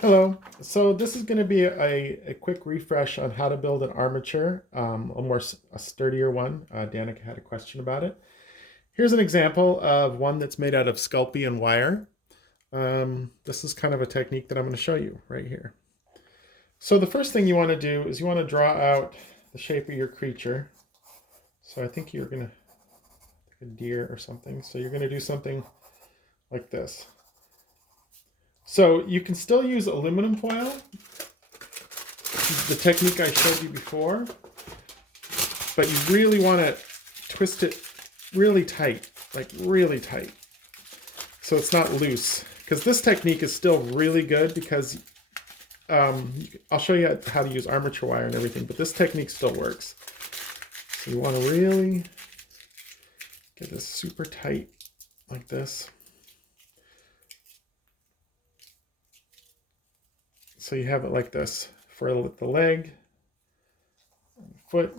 Hello. So this is going to be a quick refresh on how to build an armature, a sturdier one. Danica had a question about it. Here's an example of one that's made out of Sculpey wire. This is kind of a technique that I'm going to show you right here. So the first thing you want to do is you want to draw out the shape of your creature. So I think you're going to a deer or something. So you're going to do something like this. So you can still use aluminum foil, the technique I showed you before, but you really want to twist it really tight, like really tight, so it's not loose. Because this technique is still really good because I'll show you how to use armature wire and everything, but this technique still works. So you want to really get this super tight like this. So you have it like this for the leg, foot.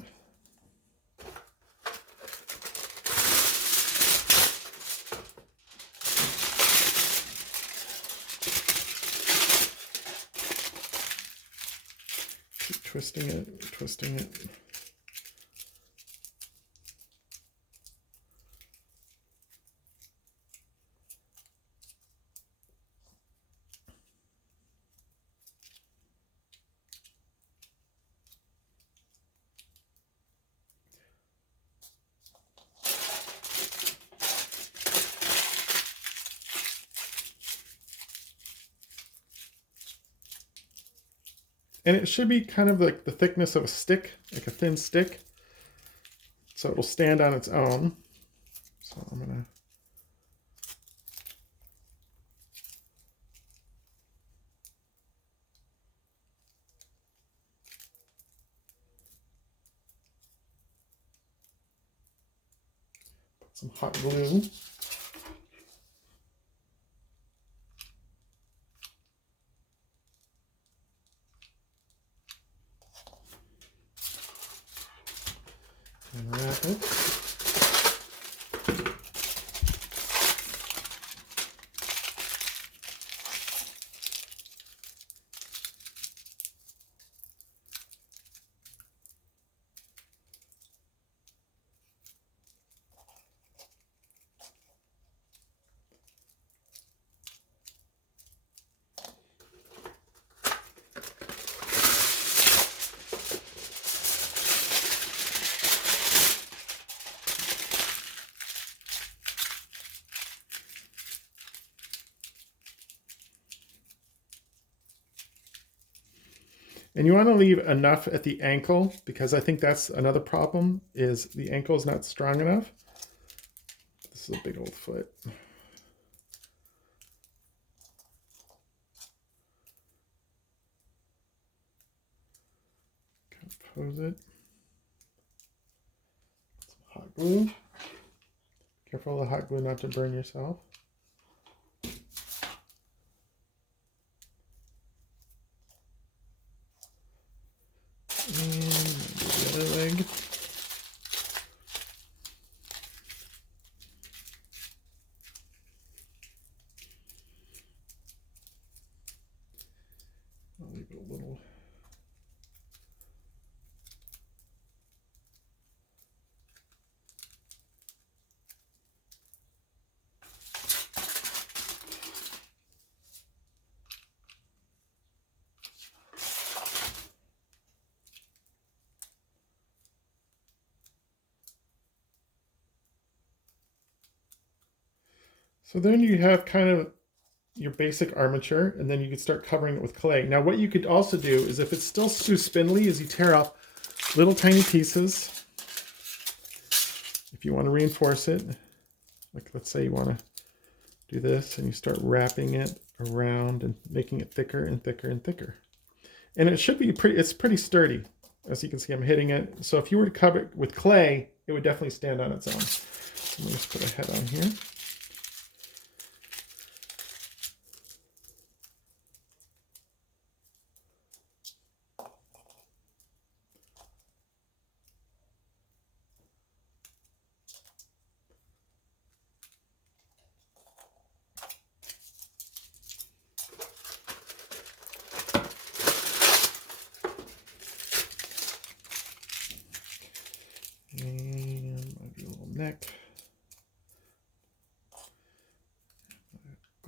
Keep twisting it, twisting it. And it should be kind of like the thickness of a stick, like a thin stick. So it'll stand on its own. So I'm going to put some hot glue. And wrap it. And you want to leave enough at the ankle, because I think that's another problem, is the ankle is not strong enough. This is a big old foot. Compose it. Some hot glue. Careful of the hot glue not to burn yourself. And the other leg. I'll leave it a little. So then you have kind of your basic armature, and then you could start covering it with clay. Now what you could also do is, if it's still too spindly, is you tear off little tiny pieces. If you want to reinforce it, like let's say you want to do this, and you start wrapping it around and making it thicker and thicker and thicker. And it should be it's pretty sturdy. As you can see, I'm hitting it. So if you were to cover it with clay, it would definitely stand on its own. Let me just put a head on here.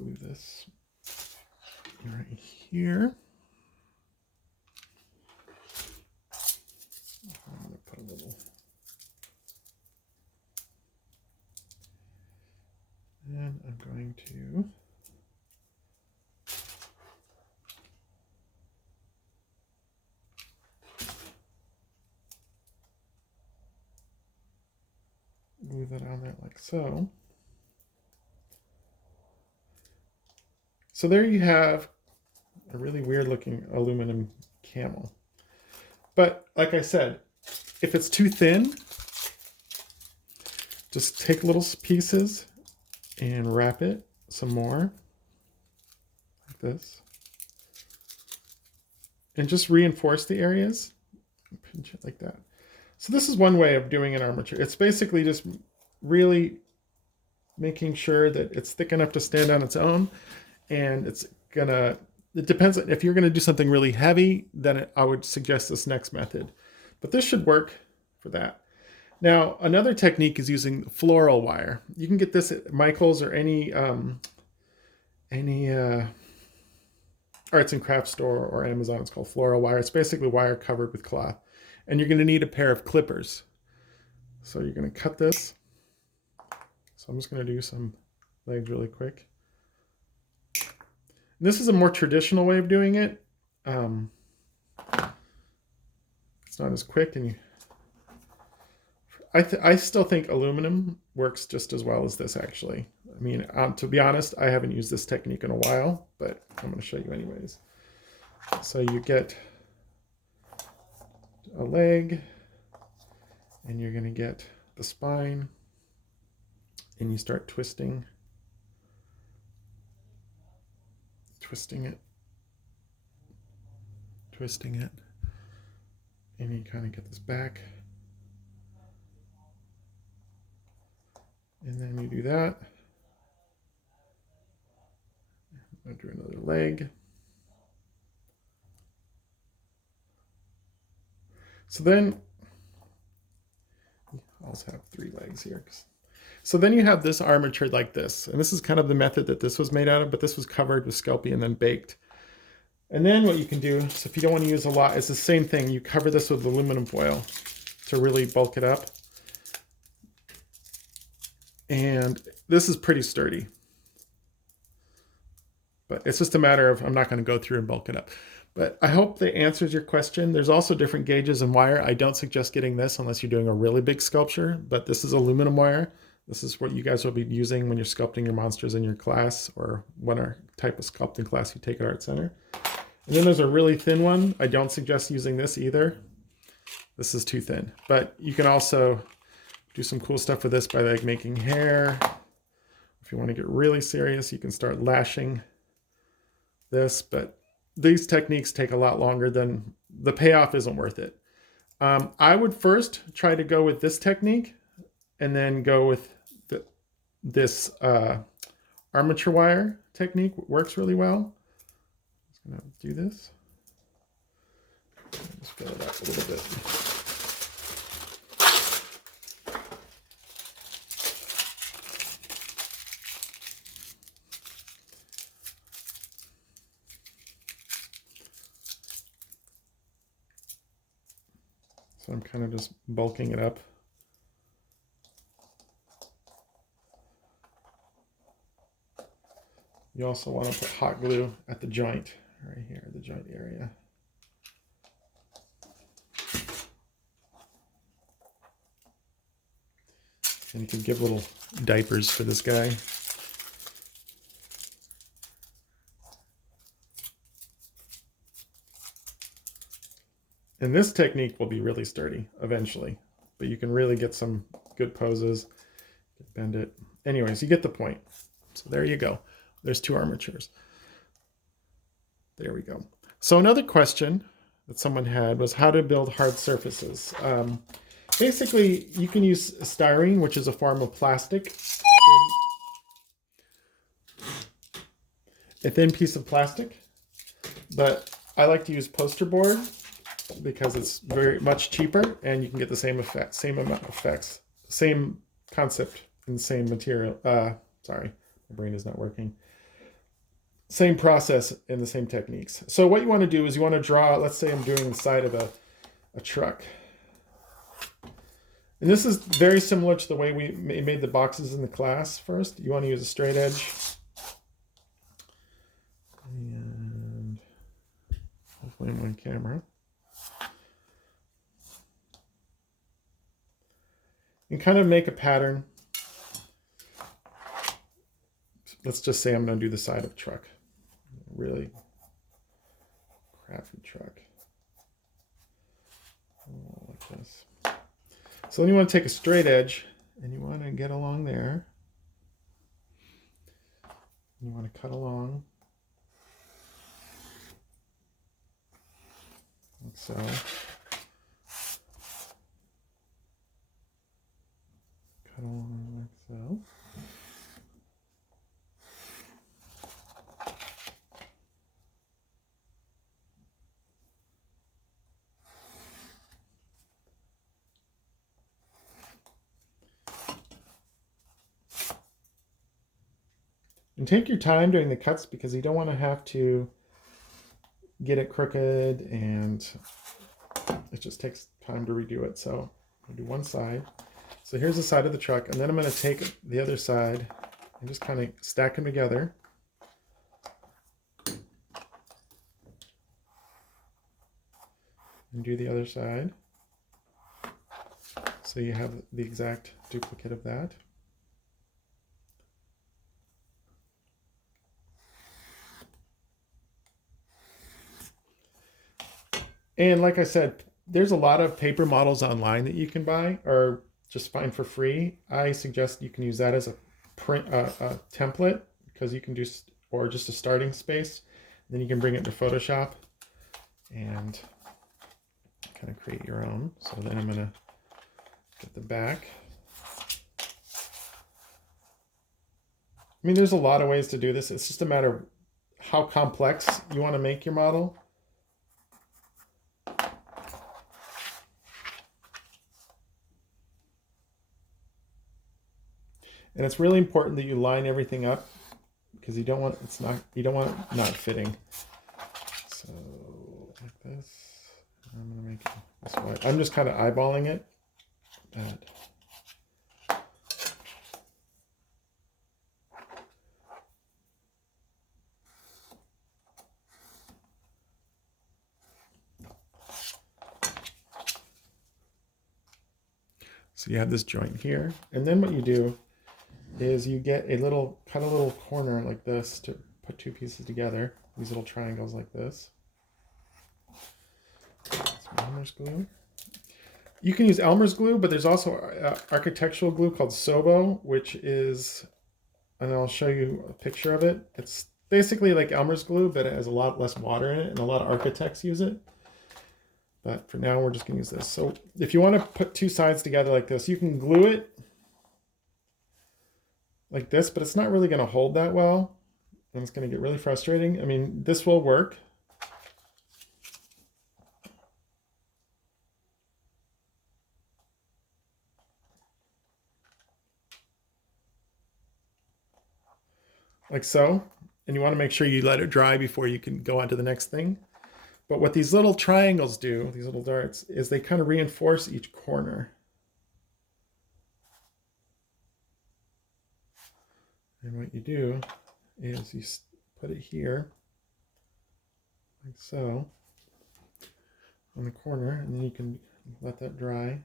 glue this right here. I'm going to put a little, and I'm going to glue that on there like so. So there you have a really weird looking aluminum camel. But like I said, if it's too thin, just take little pieces and wrap it some more like this. And just reinforce the areas. Pinch it like that. So this is one way of doing an armature. It's basically just really making sure that it's thick enough to stand on its own. And it depends. If you're gonna do something really heavy, then I would suggest this next method. But this should work for that. Now, another technique is using floral wire. You can get this at Michael's or any arts and crafts store or Amazon. It's called floral wire. It's basically wire covered with cloth. And you're gonna need a pair of clippers. So you're gonna cut this. So I'm just gonna do some legs really quick. And this is a more traditional way of doing it. It's not as quick, and I still think aluminum works just as well as this, actually. I mean, to be honest, I haven't used this technique in a while, but I'm going to show you anyways. So you get a leg, and you're going to get the spine, and you start twisting it, and you kind of get this back, and then you do that. I'll do another leg. So then I also have 3 legs here. So then you have this armature like this, and this is kind of the method that this was made out of, but this was covered with Skelpie and then baked. And then what you can do, so if you don't want to use a lot, it's the same thing. You cover this with aluminum foil to really bulk it up. And this is pretty sturdy. But it's just a matter of, I'm not going to go through and bulk it up. But I hope that answers your question. There's also different gauges in wire. I don't suggest getting this unless you're doing a really big sculpture, but this is aluminum wire. This is what you guys will be using when you're sculpting your monsters in your class or whatever type of sculpting class you take at Art Center. And then there's a really thin one. I don't suggest using this either. This is too thin, but you can also do some cool stuff with this by like making hair. If you want to get really serious, you can start lashing this, but these techniques take a lot longer than the payoff isn't worth it. I would first try to go with this technique and then go with this armature wire technique. Works really well. I'm just gonna do this. Just fill it up a little bit. So I'm kind of just bulking it up. You also want to put hot glue at the joint, right here, the joint area. And you can give little diapers for this guy. And this technique will be really sturdy eventually, but you can really get some good poses, bend it. Anyways, you get the point. So there you go. There's 2 armatures. There we go. So another question that someone had was how to build hard surfaces. Basically, you can use styrene, which is a form of plastic. A thin piece of plastic. But I like to use poster board because it's very much cheaper and you can get the same effect, same amount of effects, same concept and same material. Sorry, my brain is not working. Same process and the same techniques. So what you want to do is you want to draw, let's say I'm doing the side of a truck. And this is very similar to the way we made the boxes in the class first. You want to use a straight edge. And hopefully I'm on camera. And kind of make a pattern. Let's just say I'm going to do the side of a truck. Really crappy truck. Oh, like this. So then you want to take a straight edge and you want to get along there. You want to cut along. Like so. Cut along like so. And take your time doing the cuts because you don't want to have to get it crooked and it just takes time to redo it. So I'll do one side. So here's the side of the truck, and then I'm going to take the other side and just kind of stack them together. And do the other side. So you have the exact duplicate of that. And like I said, there's a lot of paper models online that you can buy or just find for free. I suggest you can use that as a template because you can do, or just a starting space. And then you can bring it into Photoshop and kind of create your own. So then I'm going to get the back. I mean, there's a lot of ways to do this. It's just a matter of how complex you want to make your model. And it's really important that you line everything up because you don't want it not fitting. So like this. I'm gonna make it this way. I'm just kind of eyeballing it. So you have this joint here, and then what you do is you get cut a little corner like this to put two pieces together. These little triangles like this. Some Elmer's glue. You can use Elmer's glue, but there's also architectural glue called Sobo, which is, and I'll show you a picture of it. It's basically like Elmer's glue, but it has a lot less water in it, and a lot of architects use it. But for now, we're just going to use this. So if you want to put two sides together like this, you can glue it like this, but it's not really going to hold that well. And it's going to get really frustrating. I mean, this will work. Like so. And you want to make sure you let it dry before you can go on to the next thing. But what these little triangles do, these little darts, is they kind of reinforce each corner. And what you do is you put it here, like so, on the corner, and then you can let that dry.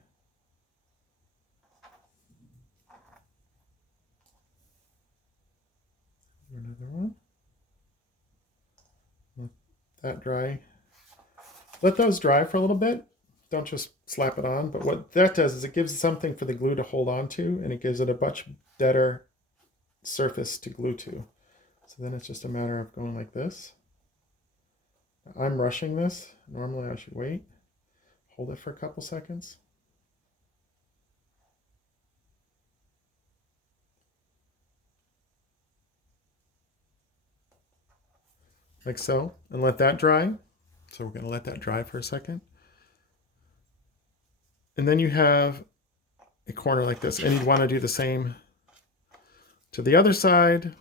Another one. Let that dry. Let those dry for a little bit. Don't just slap it on. But what that does is it gives something for the glue to hold on to, and it gives it a much better surface to glue to. So then it's just a matter of going like this. I'm rushing this. Normally I should wait. Hold it for a couple seconds. Like so, and let that dry. So we're going to let that dry for a second. And then you have a corner like this, and you want to do the same to the other side.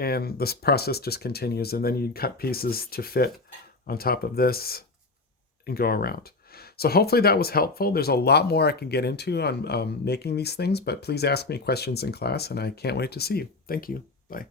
and this process just continues. And then you cut pieces to fit on top of this and go around. So hopefully that was helpful. There's a lot more I can get into on making these things, but please ask me questions in class, and I can't wait to see you. Thank you. Bye.